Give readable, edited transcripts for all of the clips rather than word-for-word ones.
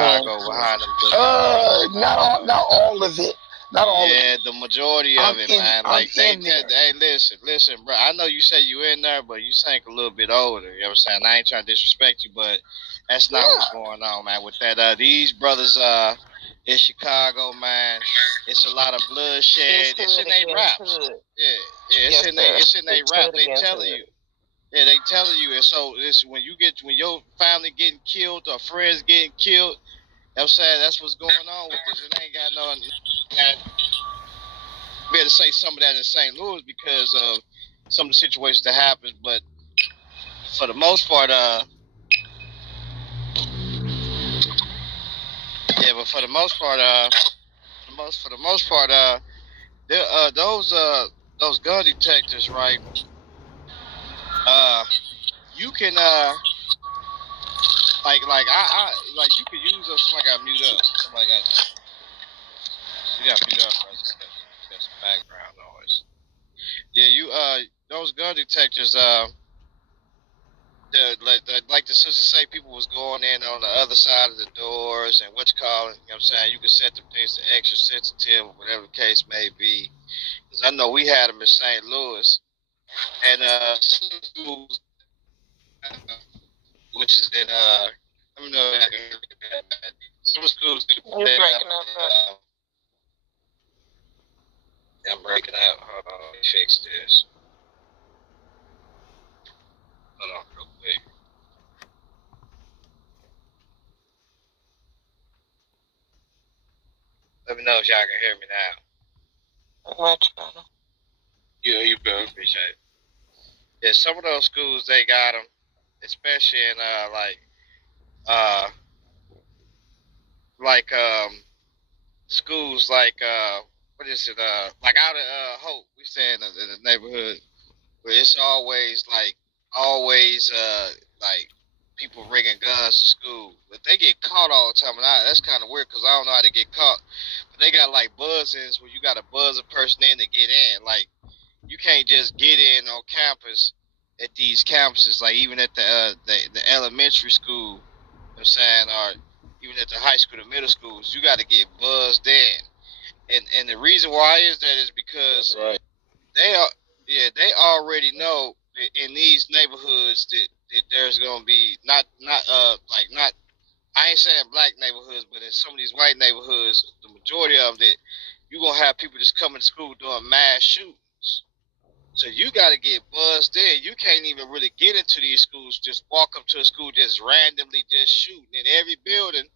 Chicago behind them good not all of it. Not all of it. Yeah, the majority of it, man. Like hey, listen, bro. I know you say you in there, but you sank a little bit older. You know what I'm saying? I ain't trying to disrespect you, but that's not what's going on, man. With that, these brothers, in Chicago, man, it's a lot of bloodshed. It's in their raps. Yeah, it's in their rap. They telling you. Yeah, they telling you, and so it's when your family getting killed or friends getting killed. You know what I'm saying? That's what's going on with this. It ain't got no. Be able to say some of that in St. Louis because of some of the situations that happens, but for the most part, those gun detectors, right? You can like you could use them. Somebody got mute up. You got mute up, bro. There's some background noise. Yeah, those gun detectors, like the sister say, people was going in on the other side of the doors and what you call it. You know what I'm saying? You can set them things to extra sensitive, whatever the case may be. Because I know we had them in St. Louis, and schools, which is in let me know if I can hear that. Some schools you're breaking up. I'm breaking up. Hold on, let me fix this. Hold on, real quick. Let me know if y'all can hear me now. Much better. Yeah, you better appreciate it. Yeah, some of those schools they got them, especially in schools like what is it like out of Hope. We stay in the neighborhood where it's always like people bringing guns to school, but they get caught all the time. And that's kind of weird because I don't know how they get caught. But they got like buzz-ins where you got to buzz a person in to get in. Like you can't just get in on campus at these campuses. Like even at the elementary school, you know what I'm saying, or even at the high school, the middle schools, you got to get buzzed in. And the reason why is that is because they already know that in these neighborhoods that there's gonna be not I ain't saying black neighborhoods, but in some of these white neighborhoods, the majority of them that you gonna have people just coming to school doing mass shootings. So you got to get buzzed in. You can't even really get into these schools. Just walk up to a school, just randomly, just shooting in every building.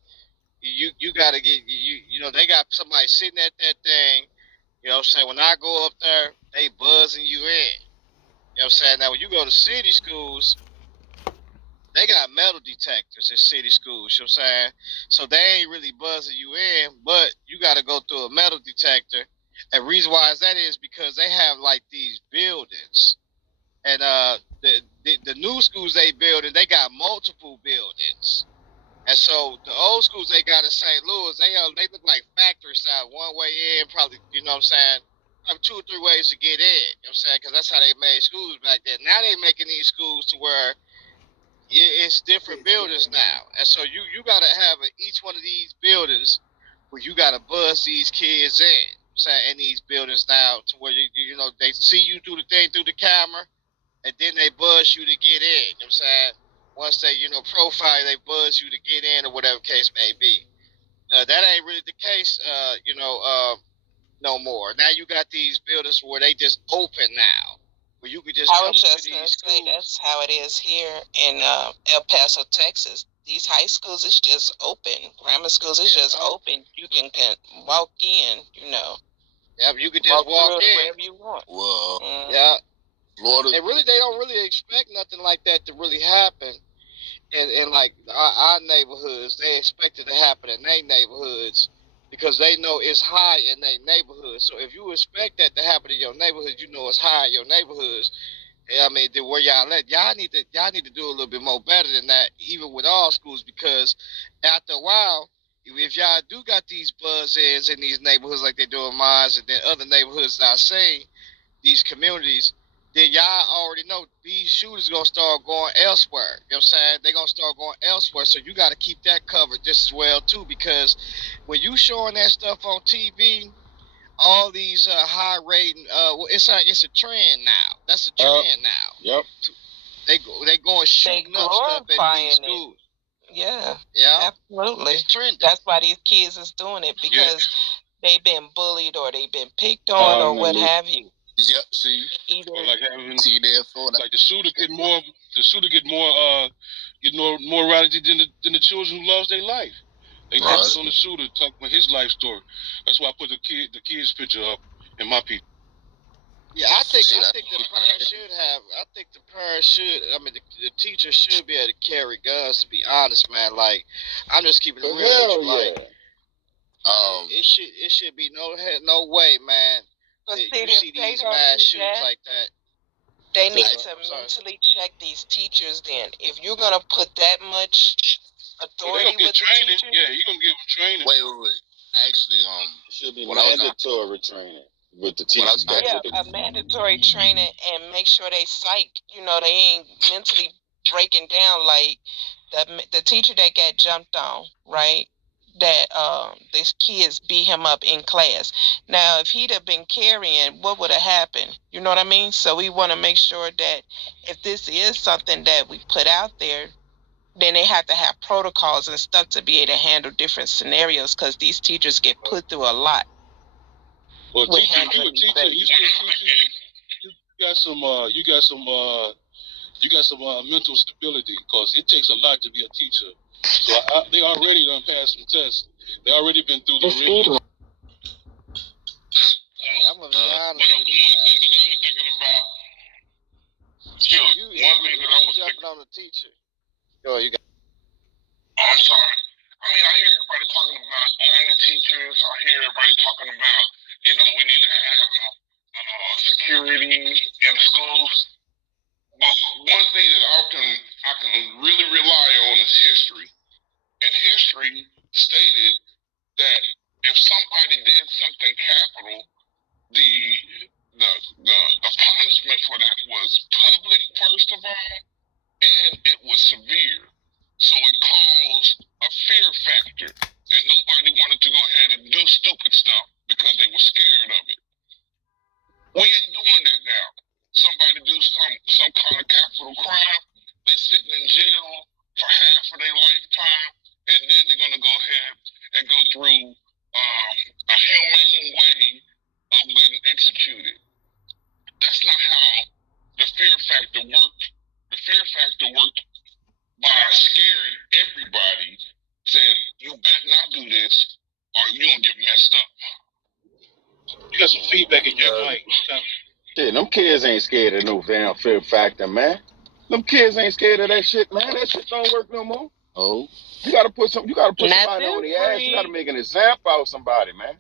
You got to get you know they got somebody sitting at that thing. You know what I'm saying? When I go up there, they buzzing you in. You know what I'm saying? Now when you go to city schools, they got metal detectors in city schools. You know what I'm saying? So they ain't really buzzing you in, but you got to go through a metal detector. And reason why is that is because they have like these buildings, and the new schools they build, and they got multiple buildings. And so the old schools they got in St. Louis, they look like factory style. One way in, probably, you know what I'm saying, probably 2 or 3 ways to get in. You know what I'm saying? Because that's how they made schools back then. Now they making these schools to where it's different buildings now. And so you got to have each one of these buildings where you got to buzz these kids in. Saying in these buildings now to where you know they see you do the thing through the camera, and then they buzz you to get in. You know what I'm saying? Once they profile, they buzz you to get in or whatever case may be. That ain't really the case, no more. Now you got these buildings where they just open now, where you could just come to these schools. That's how it is here in El Paso, Texas. These high schools is just open. Grammar schools is just open. You can walk in, Yeah, you could just walk in wherever you want. Well, yeah. Florida. And really, they don't really expect nothing like that to really happen. In like our neighborhoods, they expect it to happen in their neighborhoods because they know it's high in their neighborhoods. So if you expect that to happen in your neighborhood, you know it's high in your neighborhoods. I mean, where y'all at, y'all need to do a little bit more better than that, even with all schools, because after a while, if y'all do got these buzz-ins in these neighborhoods like they do in mine, and then other neighborhoods that I say, these communities, then y'all already know these shooters gonna start going elsewhere. You know what I'm saying? They're gonna start going elsewhere. So you gotta keep that covered just as well too, because when you showing that stuff on TV, all these high rating it's a trend now. That's a trend now. Yep. They going shooting up stuff at these schools. Yeah. Yeah. Absolutely. It's trending. That's why these kids is doing it, because they've been bullied or they've been picked on or what have you. Yep. See, Either like having like the shooter get more morality than the children who lost their life. They focus on the shooter, talk about his life story. That's why I put the kid's picture up in my piece. Yeah, I think the parents should have. I think the parents should. I mean, the teacher should be able to carry guns. To be honest, man, like I'm just keeping it real with you. Like, it should be no way, man. But you see these mass shootings like that. They need to mentally check these teachers. Then, if you're gonna put that much authority with the teacher, you're gonna give them training. Wait. Actually, it should be mandatory training with the teachers. A mandatory training, and make sure they psych. They ain't mentally breaking down like the teacher that got jumped on, right? That these kids beat him up in class. Now, if he'd have been carrying, what would have happened? You know what I mean? So we want to make sure that if this is something that we put out there, then they have to have protocols and stuff to be able to handle different scenarios, because these teachers get put through a lot. Well, you a teacher. You got some mental stability, because it takes a lot to be a teacher. So they already done passed some tests. They already been through the ring. I'm gonna be honest with you, man. One thing that I was jumping on the teacher. Go, you got. I'm sorry. I mean, I hear everybody talking about all the teachers. I hear everybody talking about, we need to have security in schools. But one thing that I can really rely on is history. And history stated that if somebody did something capital, the punishment for that was public, first of all, and it was severe. So it caused a fear factor, and nobody wanted to go ahead and do stupid stuff because they were scared of it. We ain't doing that now. Somebody do some kind of capital crime, they're sitting in jail for half of their lifetime, and then they're going to go ahead and go through a humane way of getting executed. That's not how the fear factor worked. The fear factor worked by scaring everybody, saying, you better not do this, or you're going to get messed up. You got some feedback in your mic. Shit, them kids ain't scared of no damn fear factor, man. Them kids ain't scared of that shit, man. That shit don't work no more. Oh. You gotta put somebody on the ass. You gotta make an example out of somebody, man.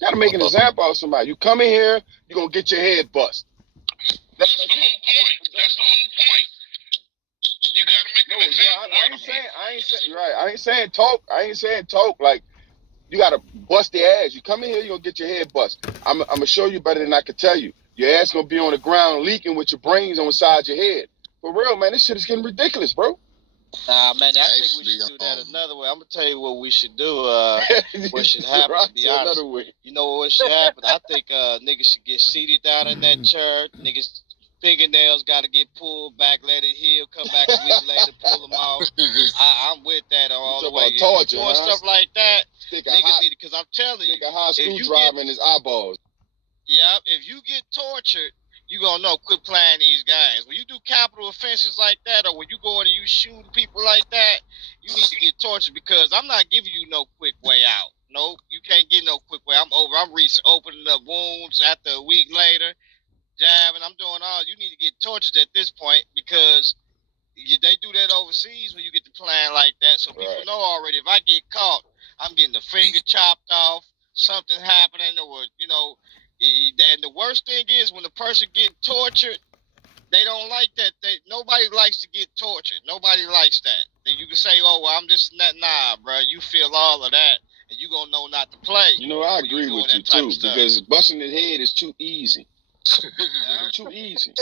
You gotta make an example out of somebody. You come in here, you're gonna get your head bust. That's the whole point. That's the whole point. You gotta make an example. I ain't saying talk. I ain't saying talk. Like, you gotta bust their ass. You come in here, you're gonna get your head bust. I'm gonna show you better than I can tell you. Your ass gonna be on the ground leaking with your brains on the side of your head. For real, man, this shit is getting ridiculous, bro. Nah, man, I think we should do that another way. I'm gonna tell you what we should do. What should happen? To be honest, you know what should happen? I think niggas should get seated down in that chair. Niggas' fingernails got to get pulled back, let it heal, come back a week later, pull them off. I'm with that all the way. If you doing stuff like that, niggas need it, because I'm telling you, stick a hot screwdriver in his eyeballs. Yeah, if you get tortured, you gonna know, quit playing these games. When you do capital offenses like that, or when you go in and you shoot people like that, you need to get tortured, because I'm not giving you no quick way out. Nope, you can't get no quick way. I'm opening up wounds after a week later, jabbing. I'm doing all. You need to get tortured at this point, because they do that overseas when you get to playing like that. So people know already. If I get caught, I'm getting the finger chopped off, something happening, or and the worst thing is when the person getting tortured, they don't like that. Nobody likes to get tortured. Nobody likes that. You can say, "Oh, well, I'm this and that." Nah, bro, you feel all of that, and you gonna know not to play. You know, I agree with you too, because busting his head is too easy. Too easy.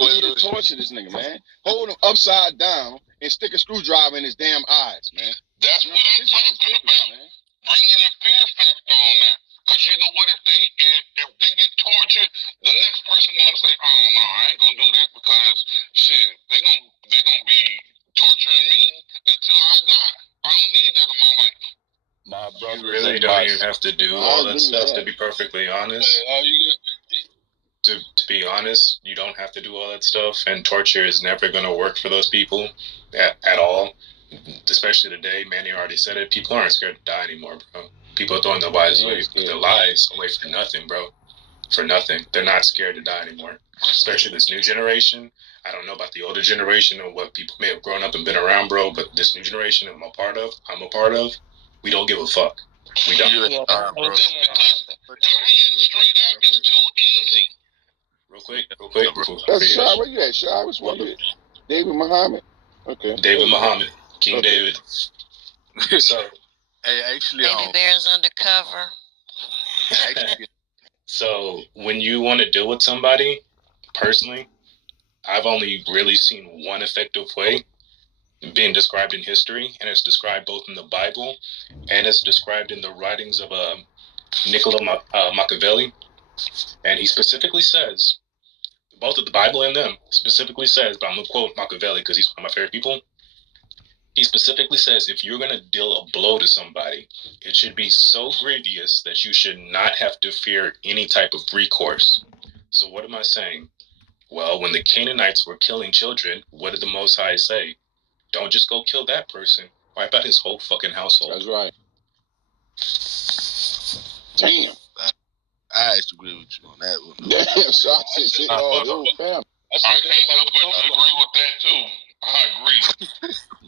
We need to torture this nigga, man. Hold him upside down and stick a screwdriver in his damn eyes, man. That's what I'm talking about. Man. Bringing a fear factor on that. Because you know what? If they get tortured, the next person gonna say, "Oh no, I ain't gonna do that because shit, they gonna be torturing me until I die. I don't need that in my life." My brother You really don't even have to do all that stuff, to be perfectly honest. To be honest, you don't have to do all that stuff, and torture is never going to work for those people at all. Especially today, Manny already said it, people aren't scared to die anymore, bro. People are throwing their lives away for nothing, bro. For nothing. They're not scared to die anymore. Especially this new generation. I don't know about the older generation or what people may have grown up and been around, bro, but this new generation I'm a part of, we don't give a fuck. We don't. Yeah, That's because dying straight up is too easy. Real quick. That's Shy. Where you at, Shy? Which one you at? David Muhammad? Okay. David Muhammad. King David. So, Hey, actually, Baby Bear's undercover. so when you want to deal with somebody, personally, I've only really seen one effective way being described in history, and it's described both in the Bible and it's described in the writings of Niccolo Machiavelli. And he specifically says, both of the Bible and them specifically says, but I'm going to quote Machiavelli because he's one of my favorite people. He specifically says, if you're going to deal a blow to somebody, it should be so grievous that you should not have to fear any type of recourse. So what am I saying? Well, when the Canaanites were killing children, what did the Most High say? Don't just go kill that person. Wipe out his whole fucking household. That's right. Damn. I actually agree with you on that one. Damn, so I said shit all over family. I can't help but agree with that too. I agree.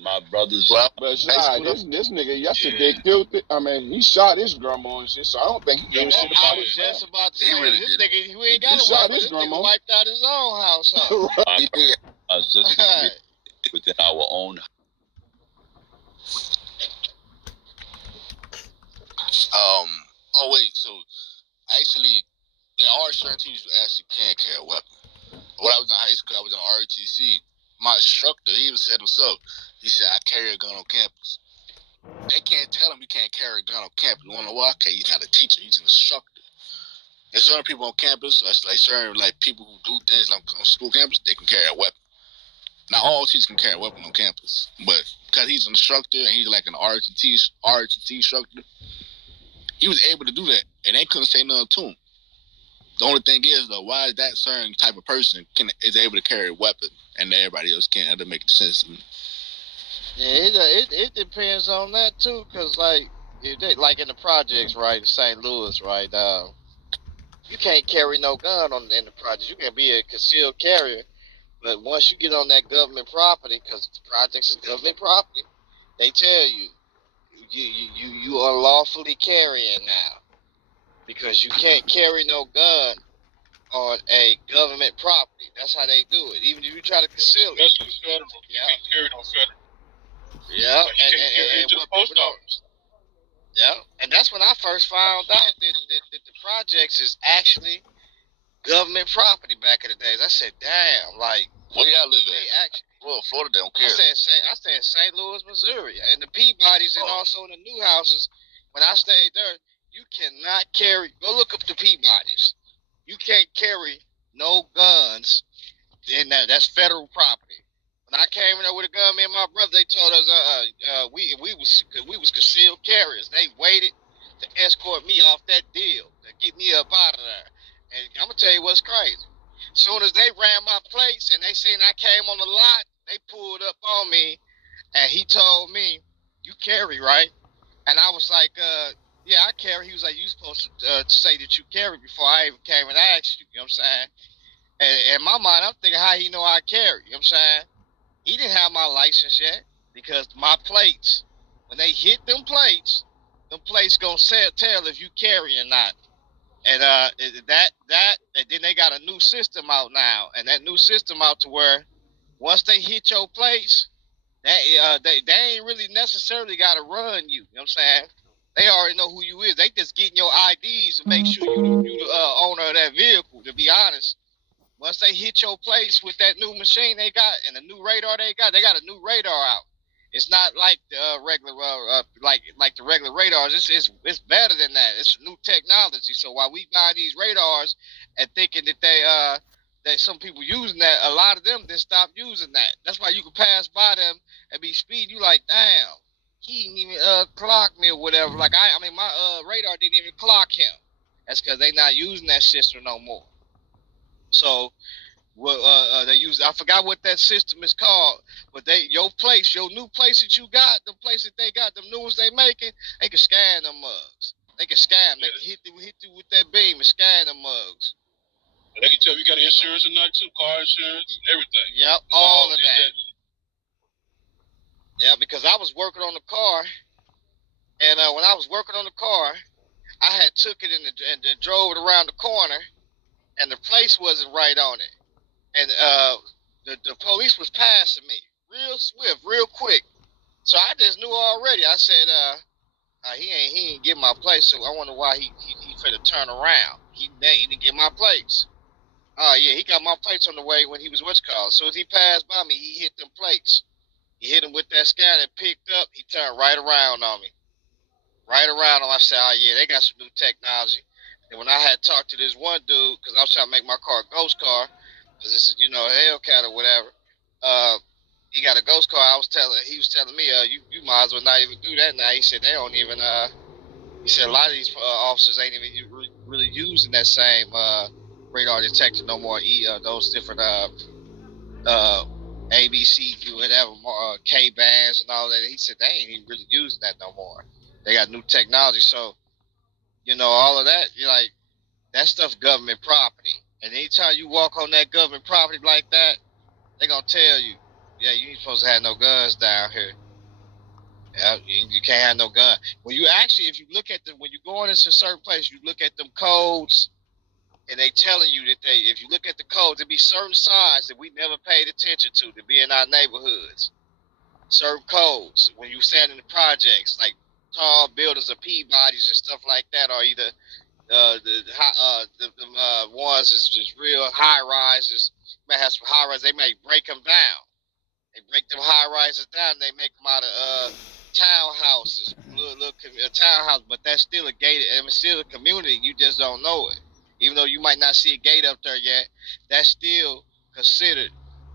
My brother's But Shy, this nigga yesterday killed it. I mean, he shot his grandma and shit, so I don't think he gave a shit about I was it. just about to say, really this did. nigga, he ain't got He to shot wipe his this nigga grandma. wiped out his own house. Huh? I was just within our own. Oh wait, so actually, there are certain teams who actually can carry a weapon. When I was in high school, I was in ROTC. My instructor, he even said himself, he said, "I carry a gun on campus." They can't tell him he can't carry a gun on campus. You wanna know why? Okay, he's not a teacher, he's an instructor. There's certain people on campus, like certain people who do things like on school campus, they can carry a weapon. Not all teachers can carry a weapon on campus, but because he's an instructor and he's like an ROTC instructor, he was able to do that, and they couldn't say nothing to him. The only thing is, though, why is that certain type of person is able to carry a weapon and everybody else can't? That doesn't make sense to me. Yeah, it depends on that too, cause like if they, like in the projects, right, in St. Louis, right, you can't carry no gun in the projects. You can be a concealed carrier, but once you get on that government property, cause the projects is government property, they tell you you are lawfully carrying now, because you can't carry no gun on a government property. That's how they do it. Even if you try to conceal it. That's federal. You can't carry it on federal. Yeah, Like, you can't carry it to the post office. Yeah, and that's when I first found out that the projects is actually government property back in the days. I said, damn, like, Where y'all live they at? actually. Well, Florida, they don't care. I stayed in St. Louis, Missouri, and the Peabodys, and also in the new houses. When I stayed there, you cannot carry. Go look up the Peabodys. You can't carry no guns in that. That's federal property. When I came in there with a gun, me and my brother, they told us we was concealed carriers. They waited to escort me off that deal to get me up out of there. And I'm gonna tell you what's crazy. As soon as they ran my plates and they seen I came on the lot, they pulled up on me, and he told me, "You carry, right?" And I was like, "Yeah, I carry." He was like, "You supposed to say that you carry before I even came and asked you." You know what I'm saying? And in my mind, I'm thinking, how he know I carry? You know what I'm saying? He didn't have my license yet, because my plates, when they hit them plates gonna tell if you carry or not. And that and then they got a new system out now, and that new system out to where once they hit your place, they ain't really necessarily got to run you. You know what I'm saying? They already know who you is. They just getting your IDs to make sure you the owner of that vehicle. To be honest, once they hit your place with that new machine they got and the new radar they got a new radar out. It's not like the regular like the regular radars. It's better than that. It's new technology. So while we buy these radars and thinking that that some people using that, a lot of them just stop using that. That's why you can pass by them and be speeding. You like, damn, he didn't even clock me or whatever. Like I mean my radar didn't even clock him. That's because they not using that system no more. So they use, I forgot what that system is called, but your new place that you got, the place that they got, them new ones they making, they can scan them mugs. They can scan, they can hit through with that beam and scan them mugs. They can tell if you got insurance or not too, car insurance, everything. Yep, all of that. Yeah, because I was working on the car, and when I was working on the car, I had took it and drove it around the corner, and the place wasn't right on it. And the police was passing me real swift, real quick. So I just knew already. I said, he ain't get my place. So I wonder why he finna turn around. He didn't get my plates. Yeah, he got my plates on the way when he was what's called. So as he passed by me, he hit them plates. He hit him with that scanner and picked up. He turned right around on me. Right around him. I said, oh yeah, they got some new technology. And when I had talked to this one dude, because I was trying to make my car a ghost car, because this is, Hellcat or whatever. He got a ghost car. He was telling me, you might as well not even do that now. He said they don't even. He said a lot of these officers ain't even really using that same radar detector no more. Those different ABC, whatever, K bands and all that. He said they ain't even really using that no more. They got new technology, so all of that. You're like, that stuff government property. And anytime you walk on that government property like that, they're going to tell you, yeah, you ain't supposed to have no guns down here. Yeah, you can't have no gun. When you actually, if you look at when you go into a certain place, you look at them codes, and they telling you that if you look at the codes, there be certain signs that we never paid attention to be in our neighborhoods. Certain codes, when you stand in the projects, like tall buildings or Peabodys and stuff like that, or either the ones that's just real high rises. May have some high rises. They may break them down. They break them high rises down. They make them out of townhouses, little townhouse. But that's still a gated. And it's still a community. You just don't know it. Even though you might not see a gate up there yet, that's still considered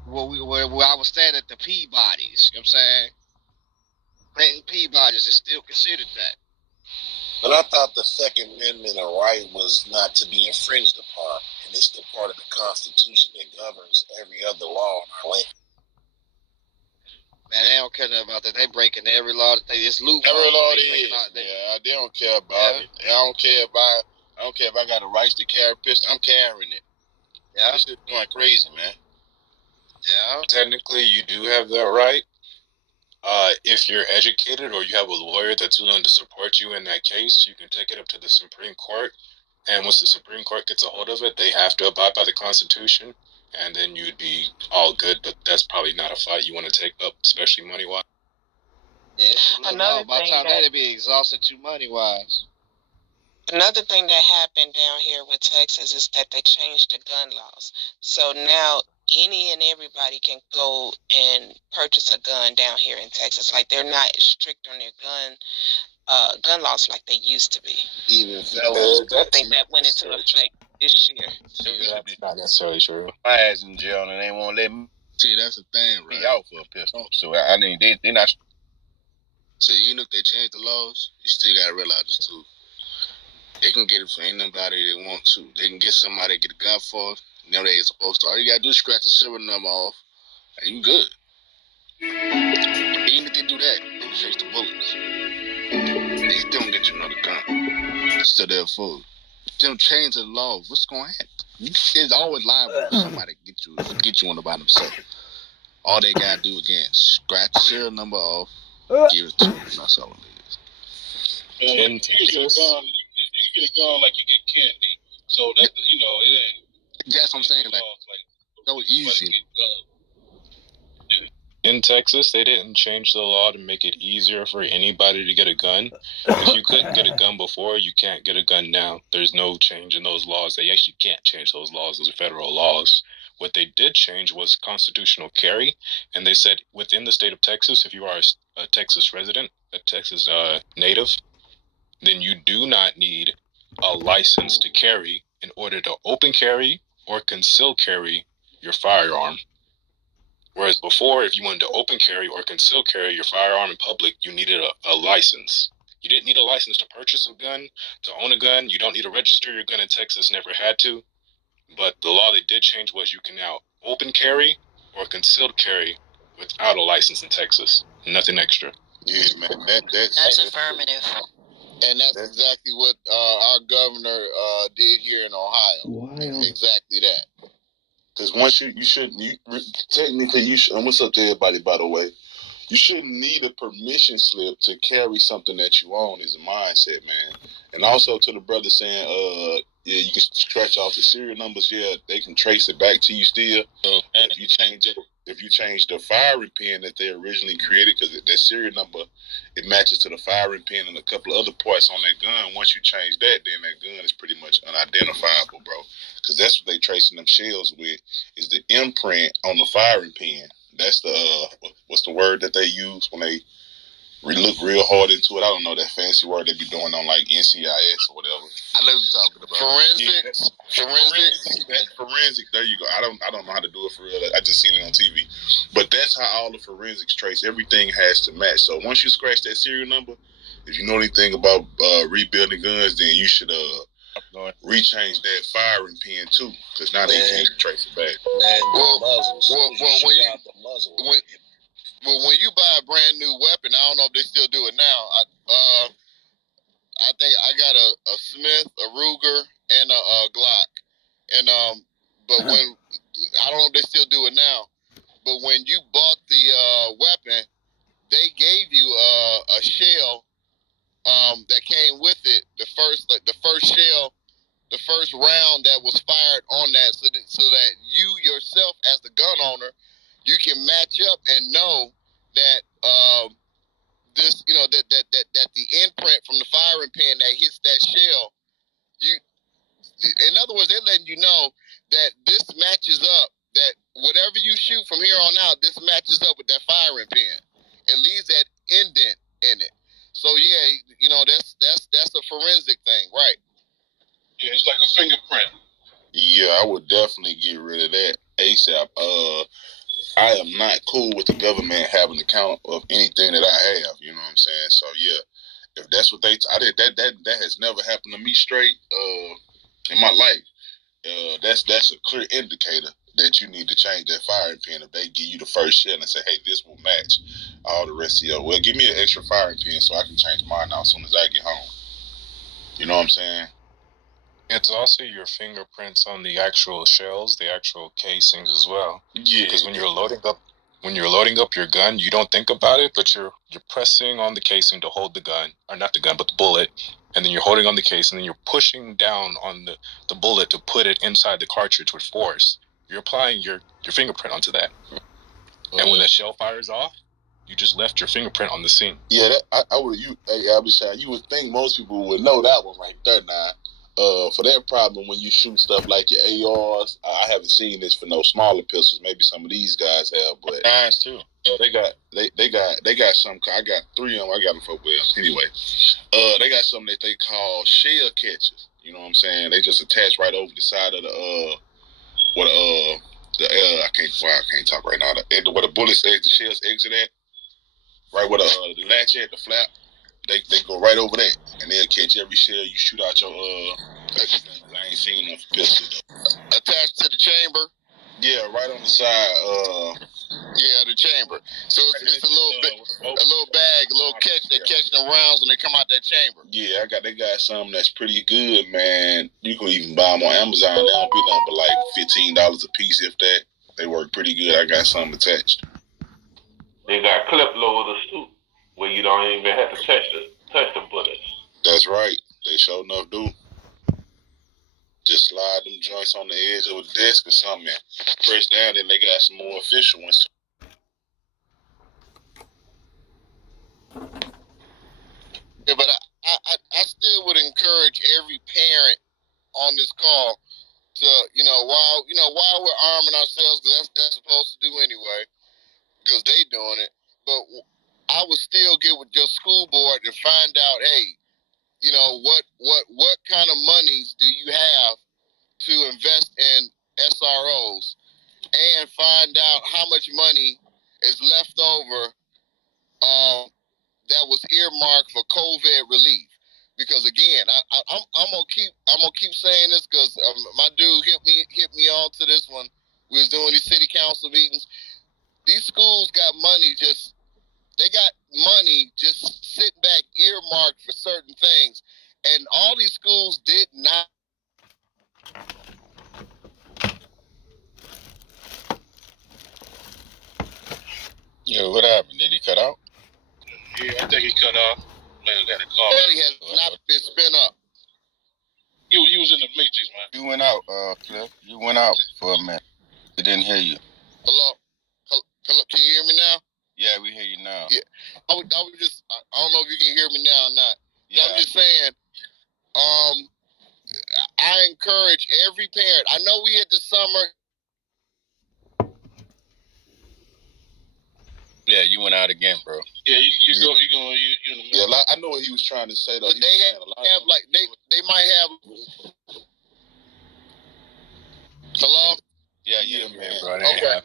where I was staying at the Peabodys. You know what I'm saying? Clinton Peabodys is still considered that. But I thought the Second Amendment of right was not to be infringed upon, and it's the part of the Constitution that governs every other law in our land. Man, they don't care about that. They breaking every law. It's loophole. Every law they don't care about it. I don't care if I got the rights to carry a pistol. I'm carrying it. Yeah, this is going crazy, man. Yeah, technically you do have that right. If you're educated or you have a lawyer that's willing to support you in that case, you can take it up to the Supreme Court. And once the Supreme Court gets a hold of it, they have to abide by the Constitution. And then you'd be all good. But that's probably not a fight you want to take up, especially money-wise. Yeah, Another by the thing time that'd be exhausted too money-wise. Another thing that happened down here with Texas is that they changed the gun laws. So now any and everybody can go and purchase a gun down here in Texas. Like, they're not strict on their gun laws like they used to be. Even fellas. I think that went into effect this year. That's not necessarily true. My ass in jail and they won't let me. See, that's the thing, right? Out for a pistol. So I mean, they not. So even if they change the laws, you still gotta realize this too. They can get it for anybody they want to. They can get somebody to get a gun for. They ain't supposed to. All you gotta do is scratch the serial number off, and you good. Even if they do that, they can fix the bullets. They still don't get you another gun. So therefore, them change the law. What's going to happen? It's always liable for somebody to get you one by themselves. All they gotta do again, scratch the serial number off, give it to them. That's all it is. In Texas, you get a gun like you get candy. So that it ain't. That's what I'm saying. Like, so easy. In Texas, they didn't change the law to make it easier for anybody to get a gun. If you couldn't get a gun before, you can't get a gun now. There's no change in those laws. They actually can't change those laws. Those are federal laws. What they did change was constitutional carry, and they said within the state of Texas, if you are a Texas resident, a Texas native, then you do not need a license to carry in order to open carry or conceal carry your firearm. Whereas before, if you wanted to open carry or conceal carry your firearm in public, you needed a license. You didn't need a license to purchase a gun, to own a gun. You don't need to register your gun in Texas, never had to. But the law they did change was you can now open carry or concealed carry without a license in Texas. Nothing extra. Yeah, man. That's affirmative. And that's exactly what our governor did here in Ohio. Wow. Exactly that. Because once you shouldn't, technically, and what's up to everybody, by the way, you shouldn't need a permission slip to carry something that you own is a mindset, man. And also to the brother saying, yeah, you can scratch off the serial numbers, yeah, they can trace it back to you still. And if you change the firing pin that they originally created, because that serial number, it matches to the firing pin and a couple of other parts on that gun. Once you change that, then that gun is pretty much unidentifiable, bro. Because that's what they tracing them shells with, is the imprint on the firing pin. That's the what's the word that they use when they look real hard into it? I don't know that fancy word they be doing on like NCIS or whatever. I know what you're talking about. Forensics. Forensics. There you go. I don't know how to do it for real. I just seen it on TV. But that's how all the forensics trace. Everything has to match. So once you scratch that serial number, if you know anything about rebuilding guns, then you should rechange that firing pin too, because now they can't trace it back. When you buy a brand new weapon, I don't know if they still do it now. I think I got a Smith, a Ruger, and a Glock. And but when I don't know if they still do it now, but when you bought the weapon, they gave you a shell that came with it. The first shell, the first round that was fired on that, so that you yourself as the gun owner, you can match up and know that this, you know, that the imprint from the firing pin that hits that shell, in other words, they're letting you know that this matches up, that whatever you shoot from here on out, this matches up with that firing pin. It leaves that indent in it. So yeah, you know, that's a forensic thing, right? Yeah, it's like a fingerprint. Yeah, I would definitely get rid of that ASAP. I am not cool with the government having account of anything that I have. You know what I'm saying? So yeah, if that's what that has never happened to me straight in my life. That's a clear indicator that you need to change that firing pin. If they give you the first shell and say, hey, this will match all the rest of your, well, give me an extra firing pin so I can change mine out as soon as I get home. You know what I'm saying? It's also your fingerprints on the actual shells, the actual casings as well. Yeah. Because when you're loading up your gun, you don't think about it, but you're pressing on the casing to hold the gun, or not the gun, but the bullet, and then you're holding on the case, and then you're pushing down on the bullet to put it inside the cartridge with force. You're applying your fingerprint onto that. And when the shell fires off, you just left your fingerprint on the scene. Yeah, you would think most people would know that one right there now. For that problem, when you shoot stuff like your ARs, I haven't seen this for no smaller pistols. Maybe some of these guys have, but Nice too. they got some. I got 3 of them. I got them for anyway. They got something that they call shell catchers. You know what I'm saying? They just attach right over the side of I can't talk right now. Where the bullets the shells exit at, right where the latch at, the flap. They go right over that, and they'll catch every shell you shoot out your I ain't seen no pistol though. Attached to the chamber. Yeah, right on the side. Yeah, the chamber. So it's a little bag, a little catch. They catch the rounds when they come out that chamber. Yeah, they got something that's pretty good, man. You can even buy them on Amazon. They don't be nothing but like $15 a piece, if that. They work pretty good. I got something attached. They got clip loaders too, where you don't even have to touch the bullets. That's right. They sure enough do. Just slide them joints on the edge of a desk or something and press down, and they got some more official ones. this call to, while we're arming ourselves, because that's supposed to do anyway, because they doing it. But I would still get with your school board and find out, hey, what kind of monies do you have to invest in SROs, and find out how much money is left over that was earmarked for COVID relief. Because again, I'm gonna keep saying this, because my dude hit me on to this one. We was doing these city council meetings. These schools got money just sitting back earmarked for certain things, and all these schools did not. Yeah, what happened? Did he cut out? Yeah, I think he cut off. Man, got a call. Money has not been spent up. You was in the matrix, man. You went out, Cliff. You went out for a minute. We didn't hear you. Hello? Can you hear me now? Yeah, we hear you now. Yeah. I don't know if you can hear me now or not. Yeah. I'm just saying, I encourage every parent. I know we had the summer. Yeah, you went out again, bro. Yeah, you in the middle. Yeah, I know what he was trying to say though. But they might have. Hello? Yeah, man, bro. Okay.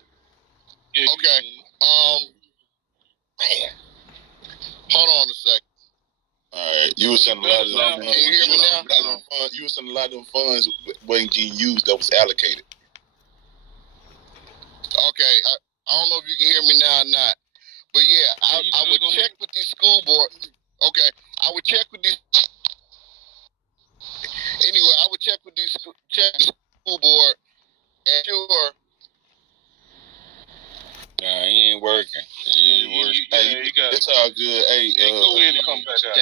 Yeah, Okay. Man. Hold on a second. All right, you were saying a lot of them funds. Can you hear me now? You were saying a lot of them funds wasn't getting used that was allocated. Okay, I don't know if you can hear me now or not, but yeah, I would check with these school boards. Okay, I would check with these. Anyway, I would check with the school board and sure. Nah, he ain't working. He ain't working. It's all good. Hey, go in and come back out.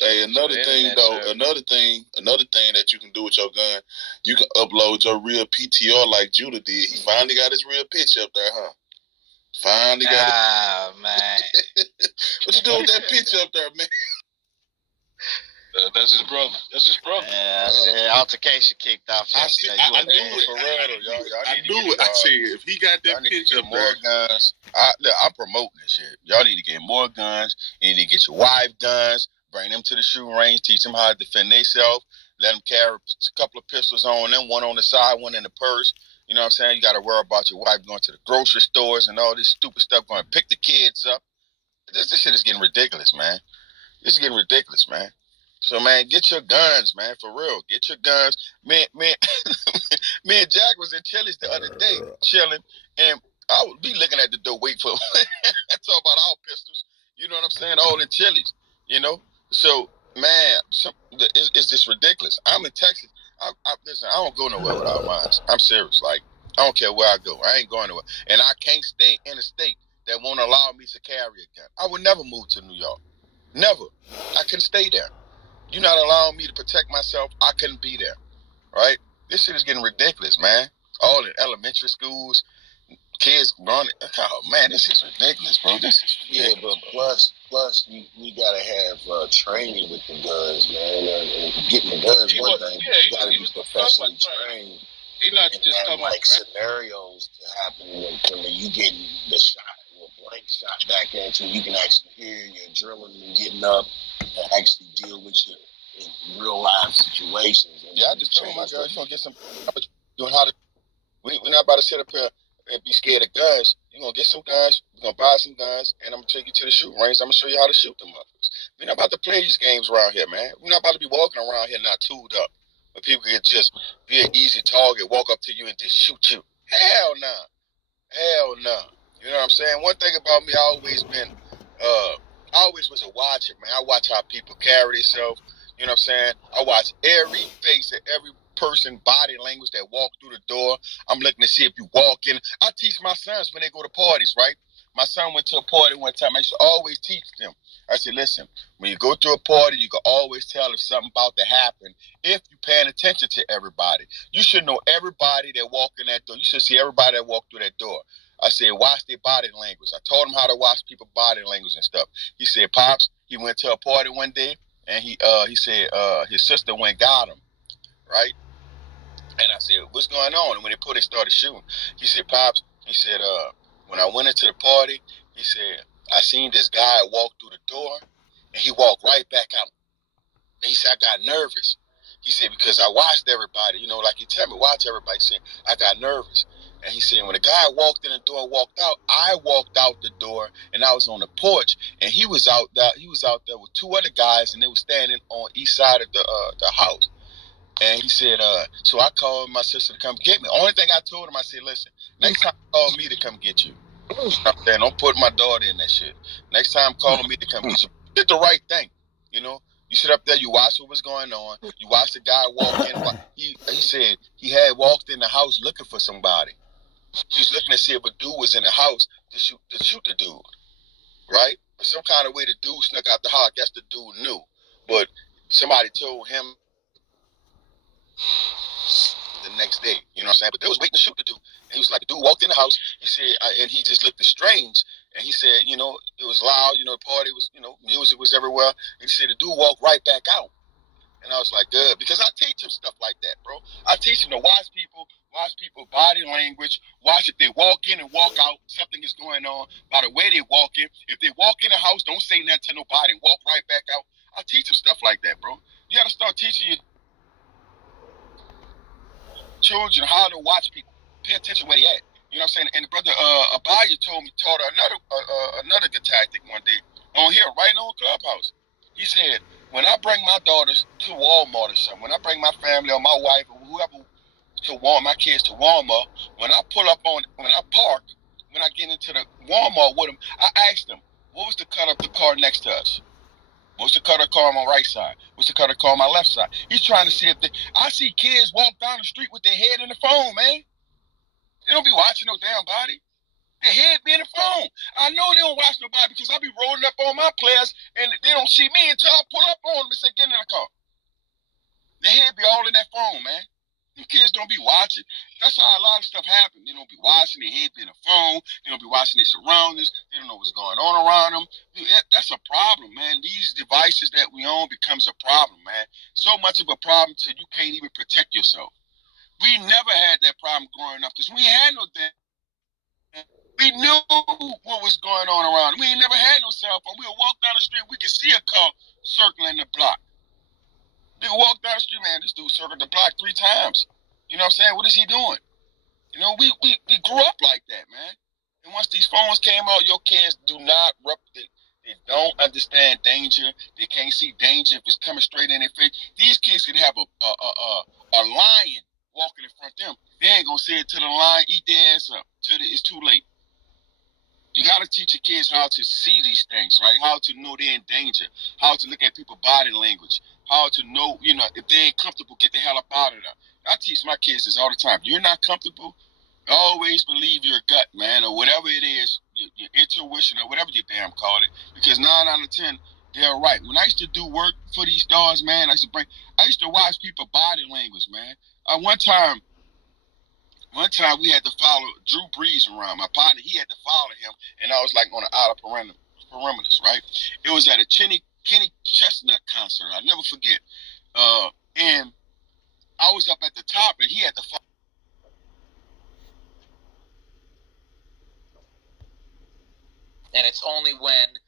Hey, another thing that you can do with your gun, you can upload your real PTR like Judah did. He finally got his real picture up there, huh? Finally got it. Ah, man. What you doing with that picture up there, man? That's his brother. Yeah, altercation kicked off. I knew it. For real, though, y'all I knew it. I said, if he got that picture up more there. guns. I'm promoting this shit. Y'all need to get more guns. You need to get your wife guns. Bring them to the shooting range. Teach them how to defend themselves. Let them carry a couple of pistols on them. One on the side, one in the purse. You know what I'm saying? You got to worry about your wife going to the grocery stores and all this stupid stuff. Going to pick the kids up. This shit is getting ridiculous, man. This is getting ridiculous, man. So, man, get your guns, man, for real. Get your guns. Me and Jack was in Chili's the other day, chilling, and I would be looking at the door, wait for him. Talk about our pistols. You know what I'm saying? All in Chili's, you know? So, man, it's just ridiculous. I'm in Texas. Listen, I don't go nowhere without mine. I'm serious. Like, I don't care where I go. I ain't going nowhere. And I can't stay in a state that won't allow me to carry a gun. I would never move to New York. Never. I couldn't stay there. You're not allowing me to protect myself. I couldn't be there, right? This shit is getting ridiculous, man. All in elementary schools, kids running. Oh, man, this is ridiculous, bro. This is ridiculous. Yeah, but plus we gotta have training with the guns, man. And getting the guns, one thing, you gotta be professionally trained. He's not just talking like scenarios to happen when you getting the shot or blank shot back at you. You can actually hear your adrenaline getting up and actually deal with you in real life situations. And yeah, I just told myself, you're gonna get some doing how to. We're not about to sit up here and be scared of guns. You're gonna get some guns. We're gonna buy some guns, and I'm gonna take you to the shooting range. I'm gonna show you how to shoot them motherfuckers. We're not about to play these games around here, man. We're not about to be walking around here not tooled up. Where people can just be an easy target, walk up to you and just shoot you. Hell no. Hell no. You know what I'm saying? One thing about me, I always was a watcher, man. I watch how people carry themselves. You know what I'm saying? I watch every face of every person, body language that walk through the door. I'm looking to see if you walk in. I teach my sons when they go to parties, right? My son went to a party one time. I used to always teach them. I said, listen, when you go to a party, you can always tell if something about to happen if you're paying attention to everybody. You should know everybody that walk in that door. You should see everybody that walk through that door. I said, watch their body language. I told him how to watch people's body language and stuff. He said, Pops, he went to a party one day, and he said his sister went and got him, right? And I said, what's going on? And when they started shooting, he said, Pops, he said, when I went into the party, he said, I seen this guy walk through the door, and he walked right back out. And he said, I got nervous. He said, because I watched everybody, you know, like you tell me, watch everybody. He said, I got nervous. And he said, when the guy walked in the door and walked out, I walked out the door, and I was on the porch, and he was out there with two other guys, and they were standing on each side of the house. And he said, so I called my sister to come get me. Only thing I told him, I said, listen, next time call me to come get you. I'm saying, don't put my daughter in that shit. Next time call me to come get you. Did the right thing, you know. You sit up there, you watch what was going on. You watch the guy walk in. He said he had walked in the house looking for somebody. He was looking to see if a dude was in the house to shoot the dude, right? But some kind of way the dude snuck out the house. I guess the dude knew, but somebody told him the next day. You know what I'm saying? But they was waiting to shoot the dude. And he was like, the dude walked in the house. He said, and he just looked strange. And he said, you know, it was loud. You know, the party was, you know, music was everywhere. And he said the dude walked right back out. And I was like, good, because I teach him stuff like that, bro. I teach him to watch people body language, watch if they walk in and walk out, something is going on by the way they walk in. If they walk in the house, don't say nothing to nobody, walk right back out. I teach them stuff like that, bro. You got to start teaching your children how to watch people, pay attention where they at. You know what I'm saying? And brother Abaya taught her another good tactic one day on here, right on Clubhouse. He said, when I bring my daughters to Walmart or something, when I bring my family or my wife or whoever to Walmart, my kids to Walmart, when I park, when I get into the Walmart with them, I ask them, what was the cut of the car next to us? What's the cut of the car on my right side? What's the cut of the car on my left side? He's trying to see if I see kids walk down the street with their head in the phone, man. They don't be watching no damn body. Their head be in the phone. I know they don't watch nobody because I be rolling up on my players and they don't see me until I pull up on them and say, get in the car. Their head be all in that phone, man. Them kids don't be watching. That's how a lot of stuff happens. They don't be watching. Their head be in the phone. They don't be watching their surroundings. They don't know what's going on around them. That's a problem, man. These devices that we own becomes a problem, man. So much of a problem till you can't even protect yourself. We never had that problem growing up because we ain't had no damn. We knew what was going on around. We ain't never had no cell phone. We would walk down the street, we could see a car circling the block. They would walk down the street, man, this dude circled the block 3 times. You know what I'm saying? What is he doing? You know, we grew up like that, man. And once these phones came out, your kids do not, they don't understand danger. They can't see danger if it's coming straight in their face. These kids can have a lion walking in front of them. They ain't gonna say it to the lion, eat their ass up till it's too late. You got to teach your kids how to see these things, right? How to know they're in danger. How to look at people's body language. How to know, you know, if they ain't comfortable, get the hell up out of there. I teach my kids this all the time. If you're not comfortable, always believe your gut, man, or whatever it is, your intuition or whatever you damn call it. Because 9 out of 10, they're right. When I used to do work for these stars, man, I used to watch people's body language, man. One time we had to follow Drew Brees around. My partner, he had to follow him, and I was like on the outer perimeters, right? It was at a Kenny Chestnut concert. I'll never forget. And I was up at the top, and he had to follow. And it's only when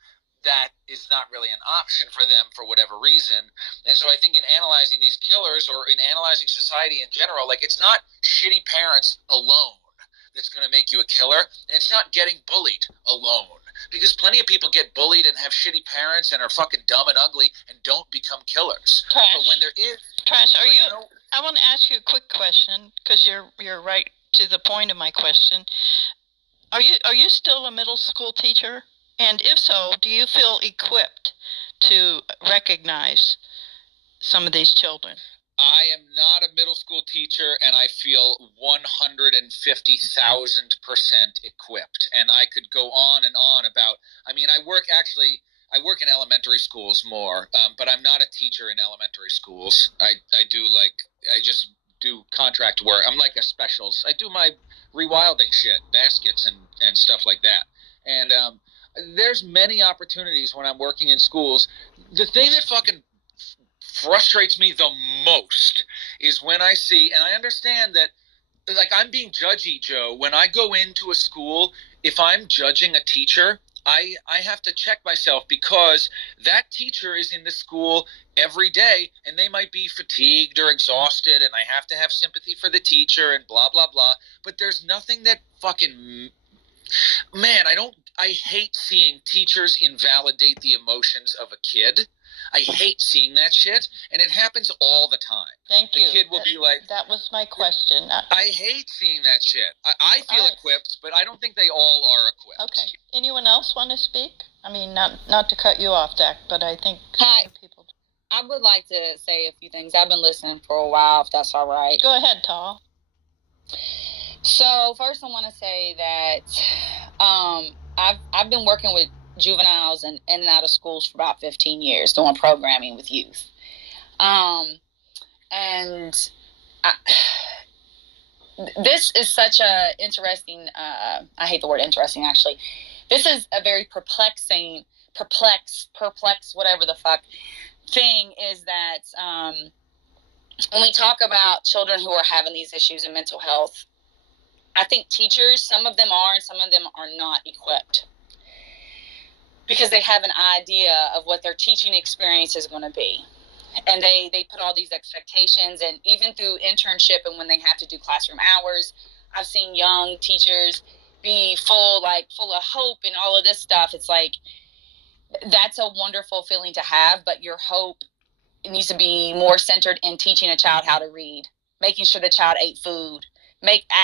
that is not really an option for them for whatever reason. And so I think in analyzing these killers or in analyzing society in general, like it's not shitty parents alone that's going to make you a killer. And it's not getting bullied alone. Because plenty of people get bullied and have shitty parents and are fucking dumb and ugly and don't become killers. Trash. But when there is... Trash, I want to ask you a quick question because you're right to the point of my question. Are you still a middle school teacher? And if so, do you feel equipped to recognize some of these children? I am not a middle school teacher, and I feel 150,000% equipped. And I could go on and on about, I mean, I work in elementary schools more, but I'm not a teacher in elementary schools. I just do contract work. I'm like a specials. I do my rewilding shit, baskets and stuff like that. And there's many opportunities when I'm working in schools. The thing that fucking frustrates me the most is when I see, and I understand that, like, I'm being judgy, Joe. When I go into a school, if I'm judging a teacher, I have to check myself, because that teacher is in the school every day, and they might be fatigued or exhausted, and I have to have sympathy for the teacher and blah, blah, blah. But there's nothing that fucking, man, I hate seeing teachers invalidate the emotions of a kid. I hate seeing that shit, and it happens all the time. Thank you. The kid will be like... That was my question. I hate seeing that shit. I feel equipped, but I don't think they all are equipped. Okay. Anyone else want to speak? I mean, not to cut you off, Dak, but I think Hi. people... I would like to say a few things. I've been listening for a while, if that's all right. Go ahead, Tal. So first I want to say that I've been working with juveniles and in and out of schools for about 15 years doing programming with youth. This is such a interesting, I hate the word interesting actually. This is a very perplex, whatever the fuck thing is that when we talk about children who are having these issues in mental health, I think teachers, some of them are and some of them are not equipped, because they have an idea of what their teaching experience is going to be. And they put all these expectations, and even through internship and when they have to do classroom hours, I've seen young teachers be full of hope and all of this stuff. It's like, that's a wonderful feeling to have, but your hope needs to be more centered in teaching a child how to read, making sure the child ate food,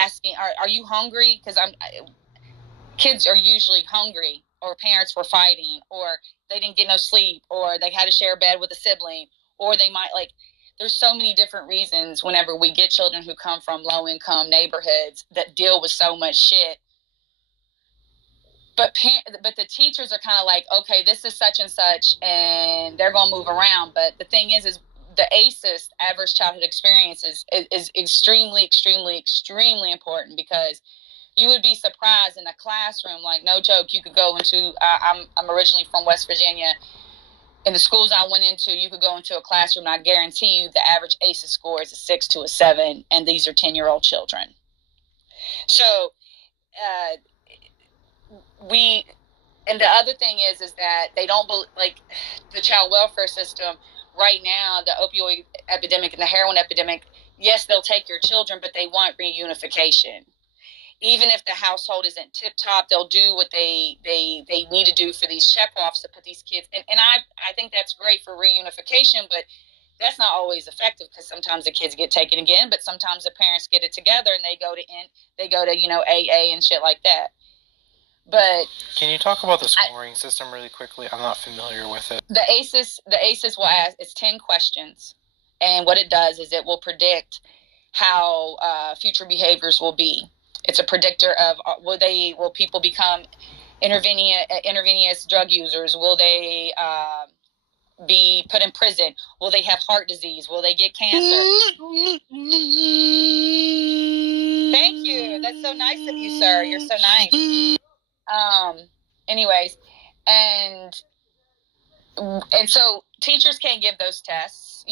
asking, are you hungry? Because kids are usually hungry, or parents were fighting, or they didn't get no sleep, or they had to share a bed with a sibling, or they might, there's so many different reasons whenever we get children who come from low income neighborhoods that deal with so much shit. But the teachers are kind of like, okay, this is such and such, and they're going to move around. But the thing is the ACEs, Adverse Childhood Experience, is extremely, extremely, extremely important, because you would be surprised in a classroom, like, no joke, you could go into, I'm originally from West Virginia. In the schools I went into, you could go into a classroom, and I guarantee you the average ACEs score is a 6 to a 7, and these are 10-year-old children. So, and the other thing is that they don't the child welfare system right now, the opioid epidemic and the heroin epidemic. Yes, they'll take your children, but they want reunification. Even if the household isn't tip top, they'll do what they need to do for these check-offs to put these kids in. And I think that's great for reunification, but that's not always effective, because sometimes the kids get taken again, but sometimes the parents get it together and they go to AA and shit like that. But can you talk about the scoring system really quickly? I'm not familiar with it. The ACEs will ask, it's 10 questions. And what it does is it will predict how future behaviors will be. It's a predictor of will people become intravenous drug users? Will they be put in prison? Will they have heart disease? Will they get cancer? Thank you. That's so nice of you, sir. You're so nice. Anyways, and so teachers can't give those tests.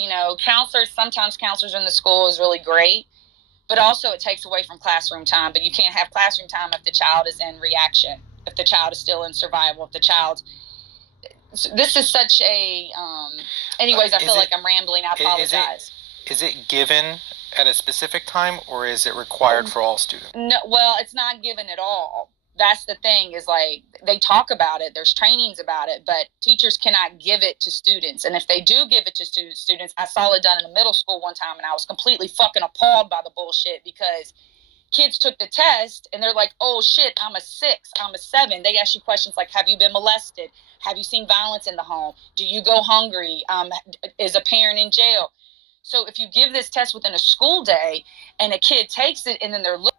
Sometimes counselors in the school is really great, but also it takes away from classroom time. But you can't have classroom time if the child is in reaction, if the child is still in survival, if the child... This is such a... anyways, I feel like I'm rambling. I apologize. Is it given at a specific time, or is it required for all students? No, well, it's not given at all. That's the thing, is they talk about it. There's trainings about it, but teachers cannot give it to students. And if they do give it to students, I saw it done in a middle school one time, and I was completely fucking appalled by the bullshit, because kids took the test and they're like, oh shit, I'm a 6, I'm a 7. They ask you questions like, have you been molested? Have you seen violence in the home? Do you go hungry? Is a parent in jail? So if you give this test within a school day and a kid takes it and then they're looking